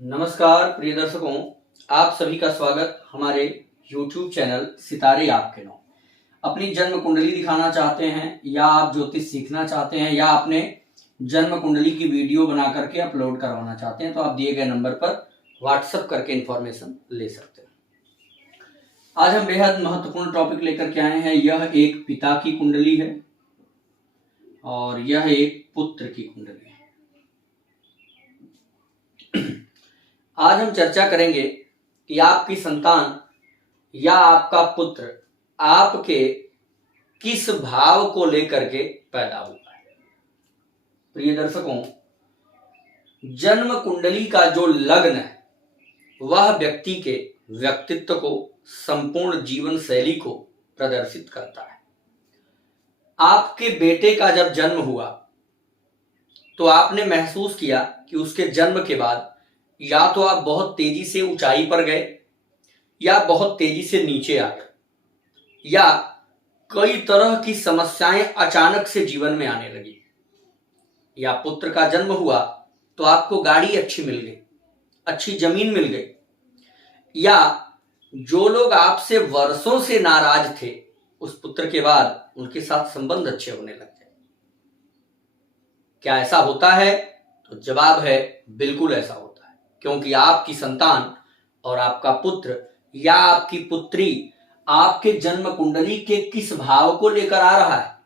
नमस्कार प्रिय दर्शकों, आप सभी का स्वागत हमारे YouTube चैनल सितारे आपके नाम। अपनी जन्म कुंडली दिखाना चाहते हैं या आप ज्योतिष सीखना चाहते हैं या अपने जन्म कुंडली की वीडियो बना करके अपलोड करवाना चाहते हैं तो आप दिए गए नंबर पर व्हाट्सएप करके इन्फॉर्मेशन ले सकते हैं। आज हम बेहद महत्वपूर्ण टॉपिक लेकर के आए हैं। यह एक पिता की कुंडली है और यह एक पुत्र की कुंडली है। आज हम चर्चा करेंगे कि आपकी संतान या आपका पुत्र आपके किस भाव को लेकर के पैदा हुआ है। प्रिय दर्शकों, जन्म कुंडली का जो लग्न है वह व्यक्ति के व्यक्तित्व को, संपूर्ण जीवन शैली को प्रदर्शित करता है। आपके बेटे का जब जन्म हुआ तो आपने महसूस किया कि उसके जन्म के बाद या तो आप बहुत तेजी से ऊंचाई पर गए या बहुत तेजी से नीचे आ गए या कई तरह की समस्याएं अचानक से जीवन में आने लगी। या पुत्र का जन्म हुआ तो आपको गाड़ी अच्छी मिल गई, अच्छी जमीन मिल गई, या जो लोग आपसे वर्षों से नाराज थे उस पुत्र के बाद उनके साथ संबंध अच्छे होने लग गए। क्या ऐसा होता है? तो जवाब है बिल्कुल ऐसा होता है, क्योंकि आपकी संतान और आपका पुत्र या आपकी पुत्री आपके जन्म कुंडली के किस भाव को लेकर आ रहा है,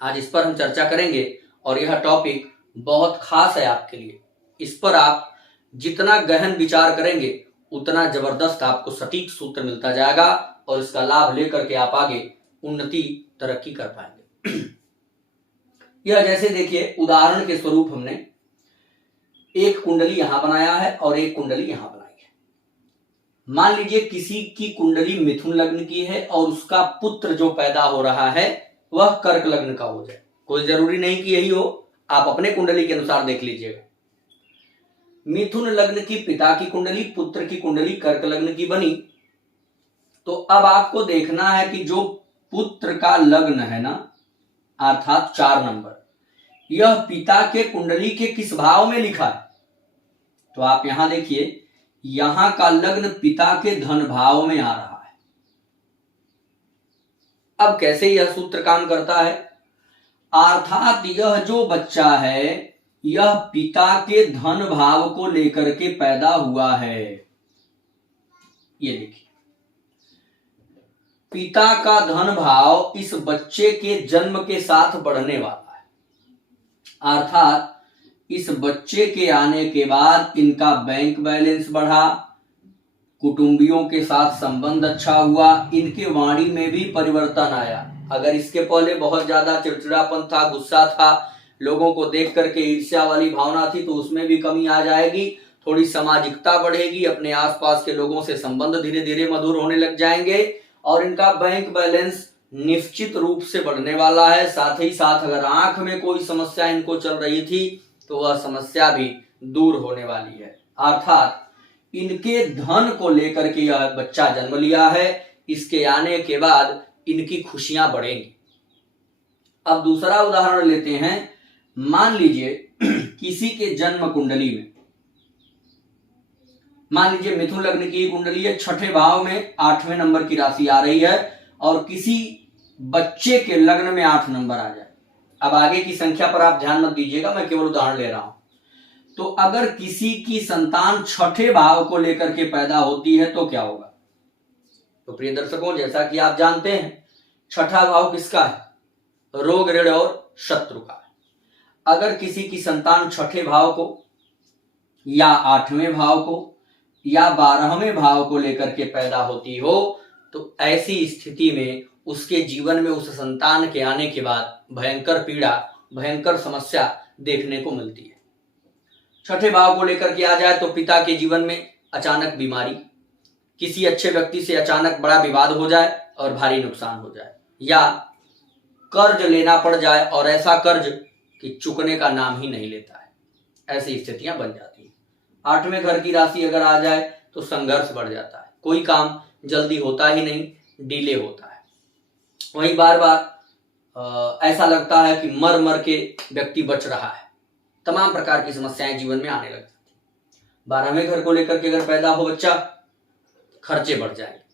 आज इस पर हम चर्चा करेंगे। और यह टॉपिक बहुत खास है आपके लिए। इस पर आप जितना गहन विचार करेंगे उतना जबरदस्त आपको सटीक सूत्र मिलता जाएगा और इसका लाभ लेकर के आप आगे उन्नति, तरक्की कर पाएंगे। यह जैसे देखिए, उदाहरण के स्वरूप हमने एक कुंडली यहां बनाया है और एक कुंडली यहां बनाई है। मान लीजिए किसी की कुंडली मिथुन लग्न की है और उसका पुत्र जो पैदा हो रहा है वह कर्क लग्न का हो जाए। कोई जरूरी नहीं कि यही हो, आप अपने कुंडली के अनुसार देख लीजिएगा। मिथुन लग्न की पिता की कुंडली, पुत्र की कुंडली कर्क लग्न की बनी, तो अब आपको देखना है कि जो पुत्र का लग्न है ना, अर्थात 4 नंबर, यह पिता के कुंडली के किस भाव में लिखा है। तो आप यहां देखिए, यहां का लग्न पिता के धन भाव में आ रहा है। अब कैसे यह सूत्र काम करता है? अर्थात यह जो बच्चा है यह पिता के धन भाव को लेकर के पैदा हुआ है। ये देखिए, पिता का धन भाव इस बच्चे के जन्म के साथ बढ़ने वाला है। अर्थात इस बच्चे के आने के बाद इनका बैंक बैलेंस बढ़ा, कुटुंबियों के साथ संबंध अच्छा हुआ, इनके वाणी में भी परिवर्तन आया। अगर इसके पहले बहुत ज्यादा चिड़चिड़ापन था, गुस्सा था, लोगों को देख करके ईर्ष्या वाली भावना थी, तो उसमें भी कमी आ जाएगी। थोड़ी सामाजिकता बढ़ेगी, अपने आसपास के लोगों से संबंध धीरे धीरे मधुर होने लग जाएंगे और इनका बैंक बैलेंस निश्चित रूप से बढ़ने वाला है। साथ ही साथ अगर आंख में कोई समस्या इनको चल रही थी तो वह समस्या भी दूर होने वाली है। अर्थात इनके धन को लेकर के यह बच्चा जन्म लिया है, इसके आने के बाद इनकी खुशियां बढ़ेंगी। अब दूसरा उदाहरण लेते हैं। मान लीजिए किसी के जन्म कुंडली में, मान लीजिए मिथुन लग्न की कुंडली है, 6ठे भाव में 8वें नंबर की राशि आ रही है और किसी बच्चे के लग्न में 8 नंबर आ जाए। अब आगे की संख्या पर आप ध्यान मत दीजिएगा, मैं केवल उदाहरण ले रहा हूं। तो अगर किसी की संतान 6ठे भाव को लेकर के पैदा होती है तो क्या होगा? तो प्रिय दर्शकों, जैसा कि आप जानते हैं 6ठा भाव किसका है? रोग, ऋण और शत्रु का है। अगर किसी की संतान 6ठे भाव को या 8वें भाव को या 12वें भाव को लेकर के पैदा होती हो तो ऐसी स्थिति में उसके जीवन में उस संतान के आने के बाद भयंकर पीड़ा, भयंकर समस्या देखने को मिलती है। 6ठे भाव को लेकर के आ जाए तो पिता के जीवन में अचानक बीमारी, किसी अच्छे व्यक्ति से अचानक बड़ा विवाद हो जाए और भारी नुकसान हो जाए, या कर्ज लेना पड़ जाए और ऐसा कर्ज कि चुकने का नाम ही नहीं लेता है। ऐसी स्थितियां बन जाती है। 8वें घर की राशि अगर आ जाए तो संघर्ष बढ़ जाता है, कोई काम जल्दी होता ही नहीं, डिले होता है। वहीं बार बार ऐसा लगता है कि मर मर के व्यक्ति बच रहा है। तमाम प्रकार की समस्याएं जीवन में आने लगती हैं। 12वें घर को लेकर के अगर पैदा हो बच्चा, खर्चे बढ़ जाएंगे,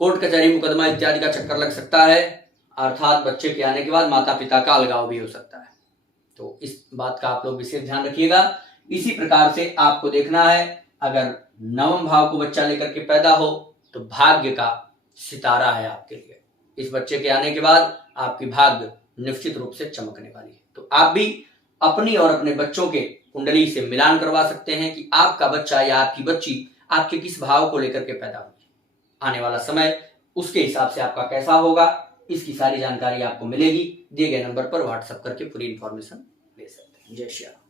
कोर्ट कचहरी मुकदमा इत्यादि का चक्कर लग सकता है, अर्थात बच्चे के आने के बाद माता पिता का अलगाव भी हो सकता है। तो इस बात का आप लोग विशेष ध्यान रखिएगा। इसी प्रकार से आपको देखना है, अगर नवम भाव को बच्चा लेकर के पैदा हो तो भाग्य का सितारा है आपके लिए। इस बच्चे के आने के बाद आपकी भाग्य निश्चित रूप से चमकने वाली है। तो आप भी अपनी और अपने बच्चों के कुंडली से मिलान करवा सकते हैं कि आपका बच्चा या आपकी बच्ची आपके किस भाव को लेकर के पैदा होगी, आने वाला समय उसके हिसाब से आपका कैसा होगा, इसकी सारी जानकारी आपको मिलेगी। दिए गए नंबर पर व्हाट्सएप करके पूरी इंफॉर्मेशन ले सकते हैं। जय श्री राम।